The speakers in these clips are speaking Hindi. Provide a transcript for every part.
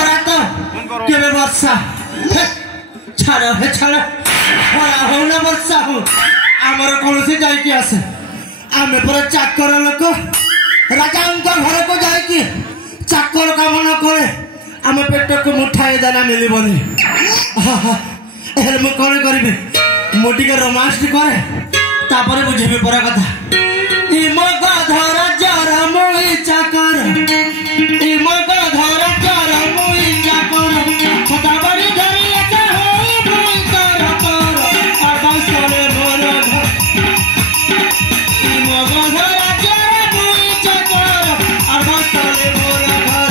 खरा तो केबे वर्षा छाड़ हे छाड़ खरा हो ना वर्षा हो आमर कौन से जाई कि आसे आमे पर चाकर लोक राजा घर को जाई कि चाकर काम न करे आम पेट को मुठाई दाना मिलबनी मु कौन करी मुझे रोमांस करे तापर बुझेबी परा कथा इमो गधर जरा मुई चाकर इमो गधर जरा मुई चाकर खता बड़ी धरी एका होई मुई कर कर अबसरे मोर इमो गधर जरा मुई चाकर अबसरे मोर घर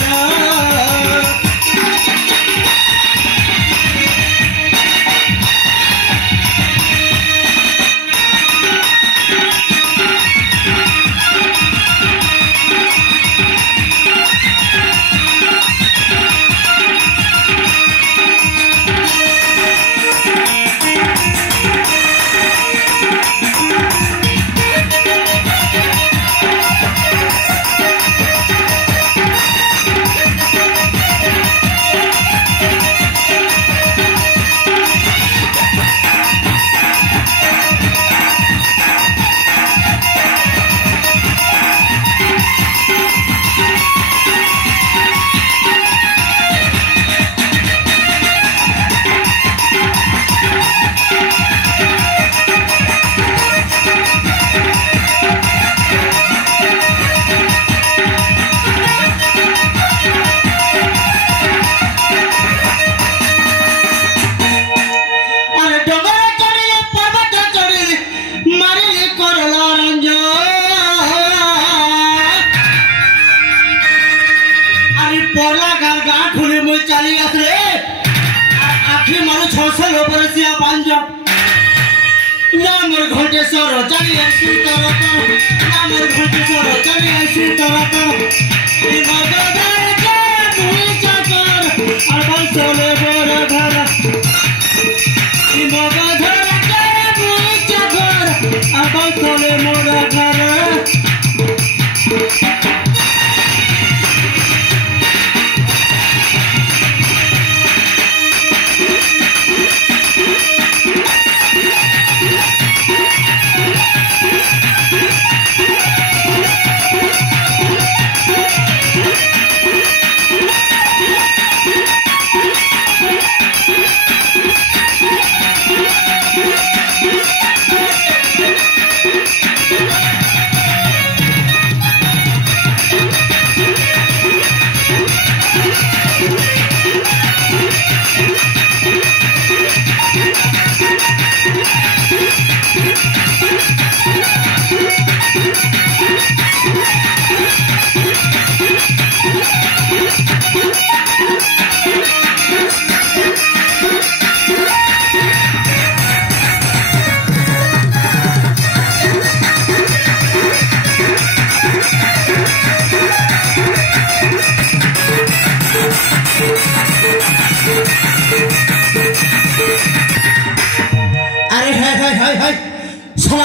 घंटेश्वर चली आसी तरह नामर घंटेश्वर चली आसी तरह अबसरे मोर घर अबसरे मोर घर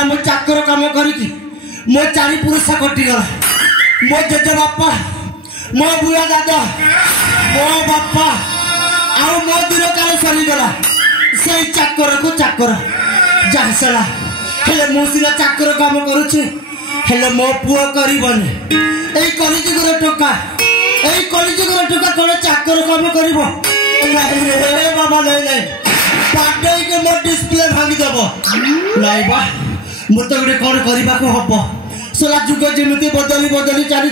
मो चाकर कम कर मो चारि पुरुष कटिगला मो जेजे बापा मो बुआ दादा मो बापा आउ मो दिन काल सरीगला से चाकर को चाकर जासला हेले मो सिला चाकर काम करूछि हेले मो पुओ करिबनी एई कलिजुगर टोका एई कलिजुगर टोका कोन चाकर काम करिवो रे बाबा ले पाटे के मो डिस्प्ले भांगी देबो नाही बा मत गोटे कौन करने को हम सला जुग जमी बदली बदली चली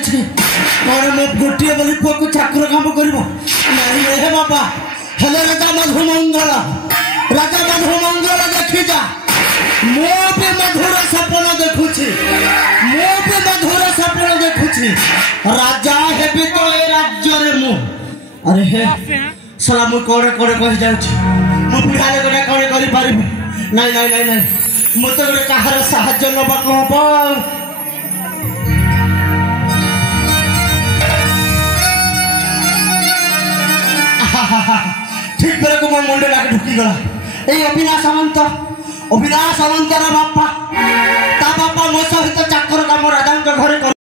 कौन मो गोटे बोली पुआ को चाकर काम कर बाबा हेले राजा मधुमंगल देखी जा मो भी मधुर सपन देखुची मो भी मधुर सपन देखुची राजा हेबी तो ए राज्य रे मु अरे हे सला मु कौन कौन कहि जाउची मु बुढ़ाले गोटे कौन करि पारिबी नहीं नहीं नहीं नहीं मत गोटे कहार साहाଯ୍ୟ नबाक हम ठीक बेले को मो मुंडे लागे ढुकीगला ए अविनाश सामंतर बापा ता बापा मो सहित चाकर काम राजा घर